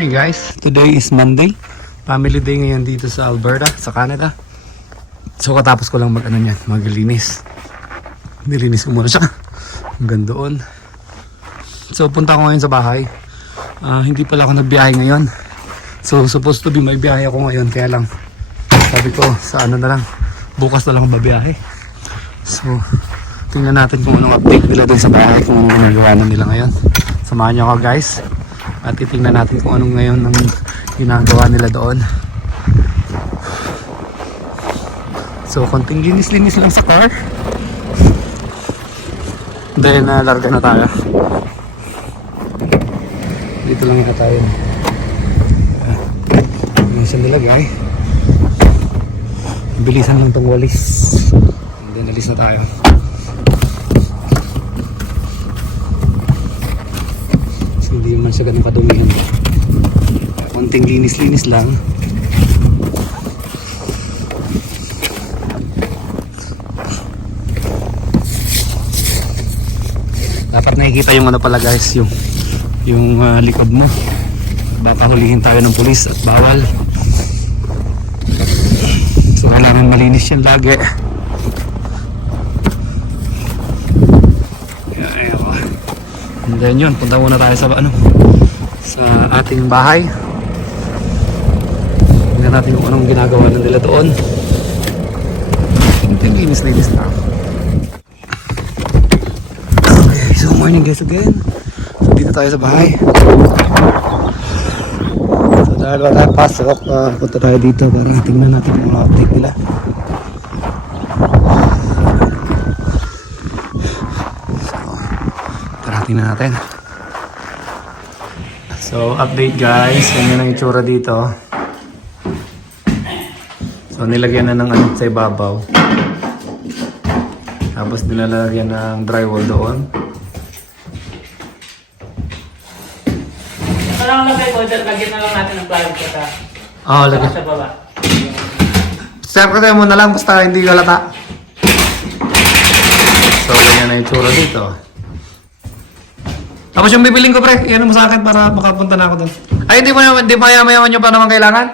morning guys, today is Monday. Family day ngayon dito sa Alberta, sa Canada. So katapos ko lang maglinis. Nilinis ko muna siya hanggang doon. So punta ko ngayon sa bahay. Hindi pala ako nagbiyahe ngayon. So supposed to be may biyahe ako ngayon, kaya lang sabi ko sa ano na lang, bukas na lang ako babiyahe. So tingnan natin kung anong update nila doon sa bahay, kung anong ginagawa na nila ngayon. Samahan niyo ako guys. At titingnan natin kung anong ngayon ang ginagawa nila doon. So konting linis-linis lang sa car. Then larga na tayo. Dito lang na tayo. Ano siya nilagay? Bilisan lang itong walis. Then alis na tayo. Hindi man siya ganun kadumihan. Konting linis-linis lang. Dapat nakikita yung ano pala guys, yung likod mo. Baka hulihin tayo ng pulis at bawal. So kailangan malinis yan lagi. And then yun, punta muna tayo sa sa ating bahay. Tingnan natin kung anong ginagawa na nila doon. Linis-linis na. Okay, so morning guys again. So dito tayo sa bahay. So dahil wala pasok, punta tayo dito para tingnan natin kung ano update nila. Tingnan natin. So update guys, ganyan ang itsura dito. So nilagyan na ng ano sa ibabaw. Tapos nilalagyan ng drywall doon. Parang lagay ko, lagyan na lang natin ng plywood sa lagyan sa baba. Sir, kasi mo na lang basta hindi galata. So ganyan ang itsura dito. Tapos yung bibiling ko pre, yan mo sa akin para makapunta na ako doon. Ay, hindi mayaman nyo pa naman kailangan?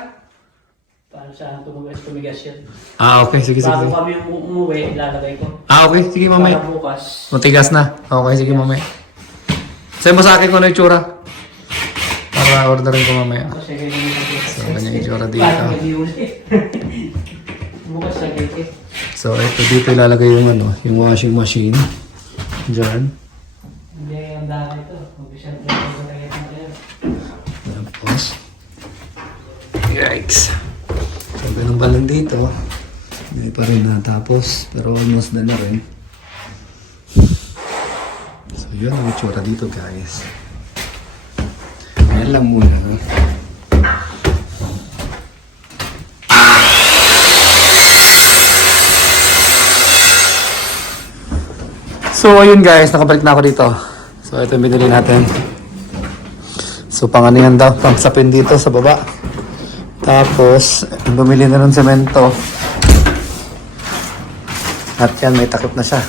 Paano siya tumigas yan? Okay, sige. Bago kami umuwi, ilalagay ko. Okay, sige mamaya. Para bukas. Matigas na. Okay, sige mamaya. Send mo sa akin kung ano yung tsura. Para orderin ko mamaya. So, ganyan yung tsura dito. Bukas sa gate. So, ito dito ilalagay yung yung washing machine. Diyan. Hindi, ang dami ito. Mag-isang lagay natin kayo. Tapos. Yikes. So, ganun ba lang dito. Hindi pa rin natapos. Pero almost na rin. So, yun ang itsura dito guys. Ayan lang muna. No? So ayun guys, nakabalik na ako dito. So ito yung binili natin. So panganihan daw, pangsapin dito sa baba. Tapos bumili na ng semento. At yan, may takip na siya.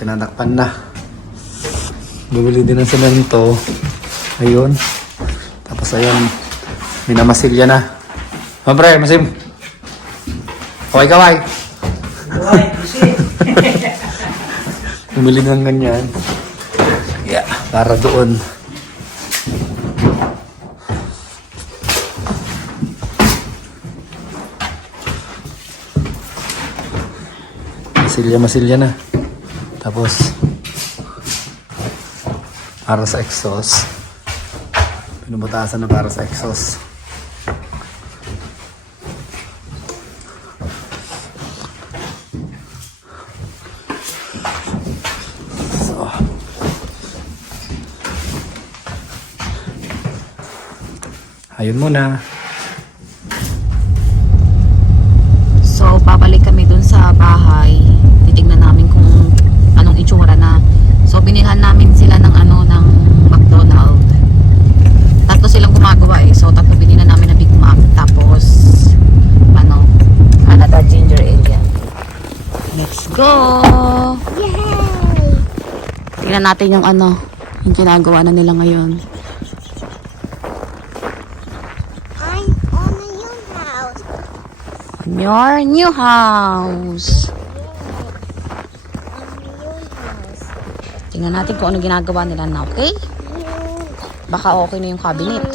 Tinadakpan na. Bumili din ng semento. Ayun. Tapos ayun, minamasilya na. Mabre, masim. Okay kaway. Buhay, busy. Bumili ng ganyan. Yeah, para doon. Masilya na. Tapos para sa exhaust. Pinubutasan na para sa exhaust. Ayun muna. So, babalik kami dun sa bahay. Titignan namin kung anong itsura na. So, binilhan namin sila ng ng McDonald's. Tatlo silang gumagawa eh. So, tatlo binilhan namin na Big Mac. Tapos, Canada Ginger Ale. Let's go! Yay! Tingnan natin yung yung ginagawa na nila ngayon. Your new house. Tingnan natin kung ano ginagawa nila na, okay? Baka okay na yung cabinet.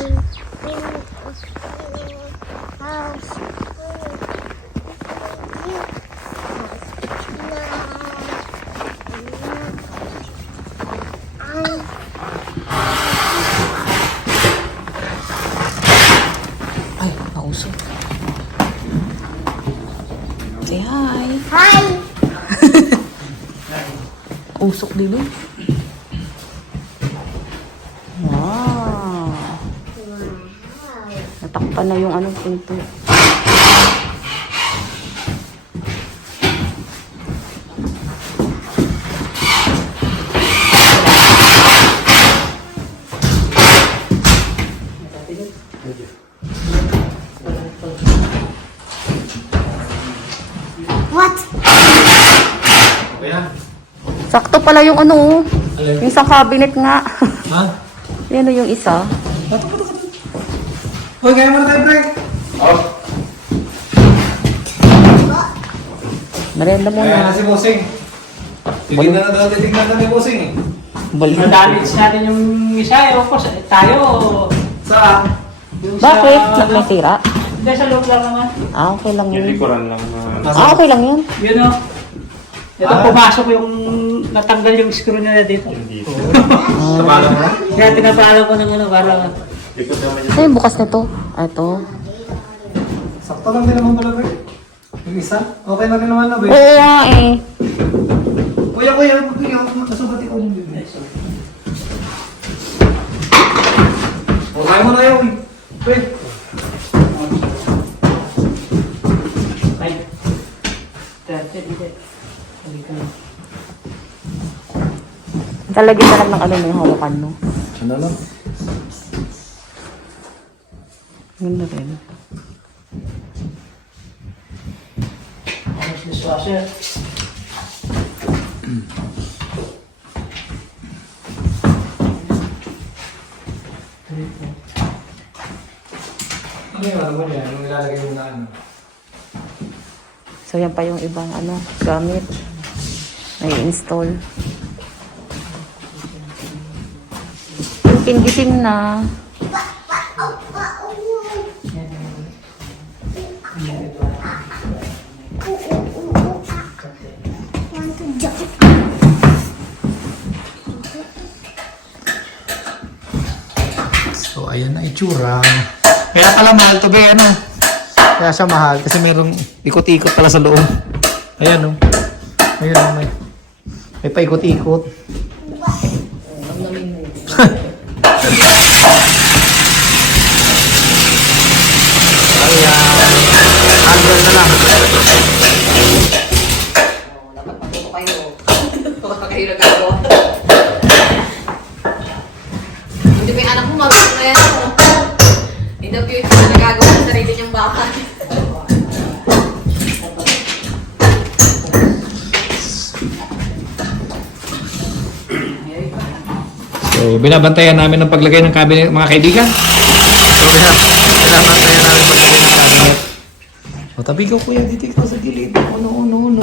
Ay, nausok. Say hi. Hi! Usok dito. Wow. Natakpan na yung anong pinto. What? Sakto pala yung ano, yung sa cabinet nga. Ha? Yan yung isa. Hoy, kaya muna tayo, pre. Merienda Kaya na muna. si Bossing. Titignan na daw, titignan na ni Bossing eh. Balik. Na-damage natin yung isa. Ewan ko, tayo. Saan? Yung Bakit? Sa, Nasira? Hindi, sa loob lang naman. Ah, okay lang yun. Likuran lang. Ah, okay lang yun. Yun o. Ito, pumasok yung natanggal yung screw nila dito. Sa balang mo? Kaya tinapaalam ko ng ano para... Likod naman Ano yung bukas nito? Ito. Sakto lang din naman pala, pre. Yung isa? Okay na rin naman na, pre. Oo nga eh. Kuya, nasubati ko yung bibig. O, kaya mo na yun. Pre. Ay. Dati, hindi. Halika na. Talagyan na lang ng ano yung hawakan mo. Ano lang? Ganda rin. Ano, dishwasher. Ano yung ano mo yan? Yung nilalagay mo na ano? So yan pa yung ibang ano, gamit. May install. Pindisin na. Want to jump? So, ayan na itsura. Kaya pala mahal to, be, ano? Kaya siya mahal kasi merong ikot-ikot pala sa loob. Ayan, oh. Ayan, oh, may paikot-ikot. Ayan. Handle na lang. Dapat matuto kayo. Kapag kayo nagagawa. Hindi pa yung anak mo, mabalik na yan ako. Hindi pa yung nagagawa sa sarili niyang bahay. So, binabantayan namin ang paglagay ng cabinet, mga kaibigan. So, binabantayan namin ang paglagay ng cabinet. O, tabi ko, kuya, dito ikaw sa gilid. Uno.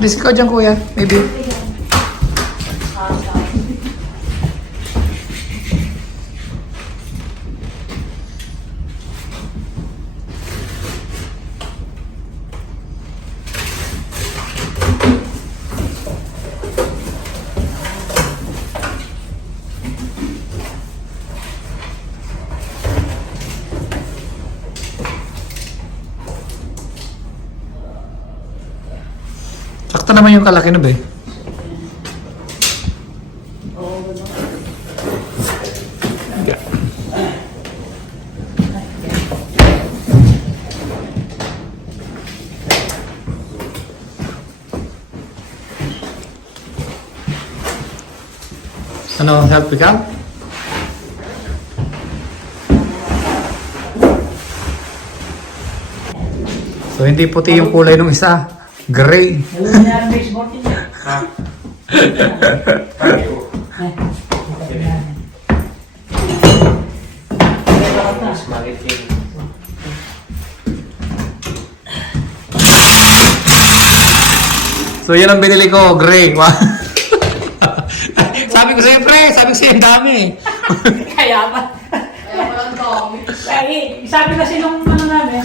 Please, ikaw dyan, kuya. Maybe. Sakto naman yung kalaki na ba eh. Ano, help ikaw? So, hindi puti yung kulay ng isa. Gray. Alam niya ang baseball team niya. So, yan ang binili ko. Gray. Sabi ko sa'yo, pre. Sabi ko sa'yo, ang dami. Kaya pa. Sabi kasi nung ano namin,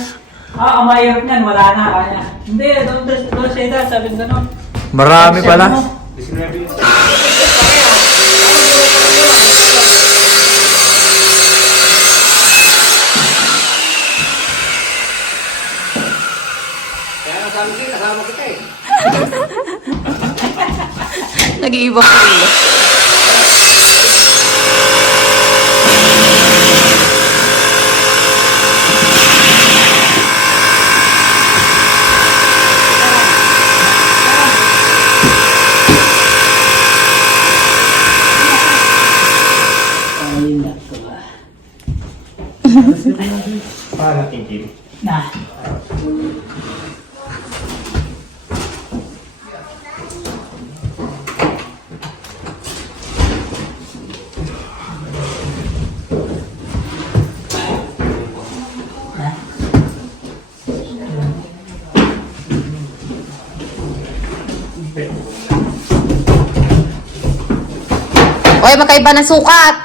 ang mahirap niyan, wala na kanya. Hindi, don't say that, sabi ko gano'n. Marami pala. Nag-iiba ko rin. Ayun na ito ba? Na. Oy, magkaiba ng sukat.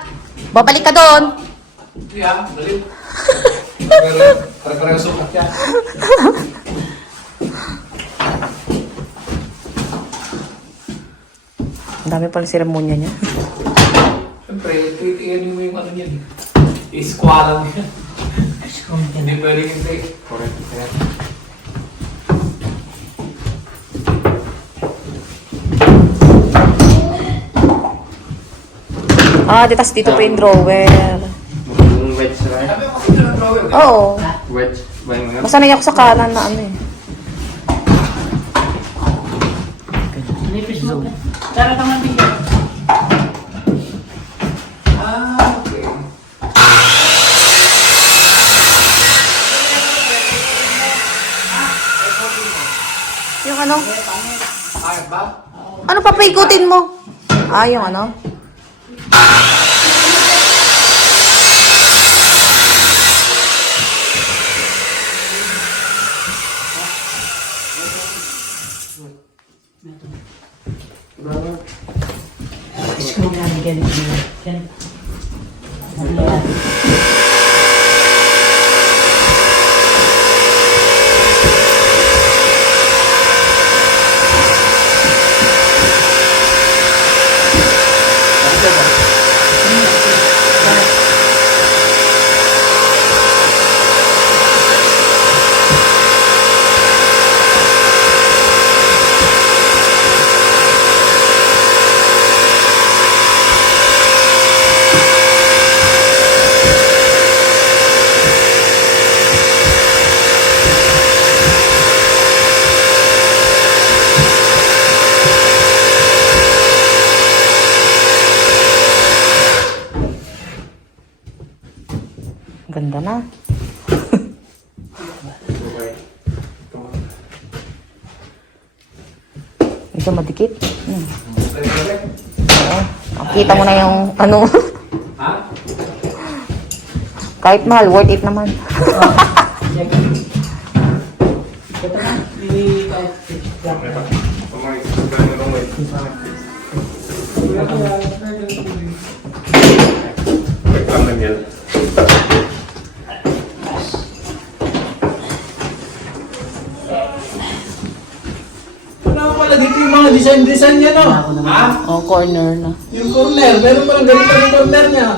Babalik ka doon. Yeah, dali. Para sukat yan. Ang dami pala seremonya niya. Siyempre, titingnan mo yung ano yan. Iskwalan yan. Hindi pwede hindi. Correct. Tas dito pa yung drawer. Wedge, right? Sabi ko kasi ito ng drawer. Oo. Wedge. Wedge. Masanay ako sa kanan na ano eh. Nipis mo. Tara ka man bigyan. Okay. Yung ano? Ayos ba? Ano pa paikutin mo? Yung ano? Screw na bigyan niyo. Yan. Ano yan? Ganda na. Medyo madikit. Oo. Kita mo na yung ano. Ha? Kahit mahal, worth it naman. Ito na. Wala pala dito yung mga design niya, no? Ha? Corner na. Yung corner, meron palang ganito yung corner niya.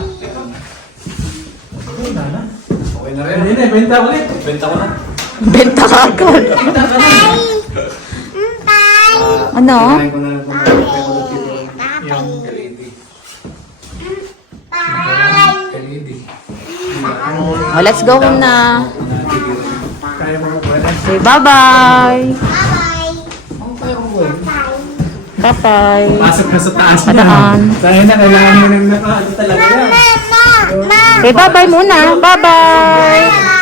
Okay na rin. Hindi na, benta ulit. Benta ko na. Benta ka agad. Benta ka na. Ano? Kinain ko na lang kung yung LED. LED. Let's go home na. Kaya mo ba? Okay, bye-bye. Bye-bye. Pasok na sa taas niya. Padaan. Kaya na, kailangan mo nang nakaano talaga yan. Okay, bye-bye muna. Bye-bye.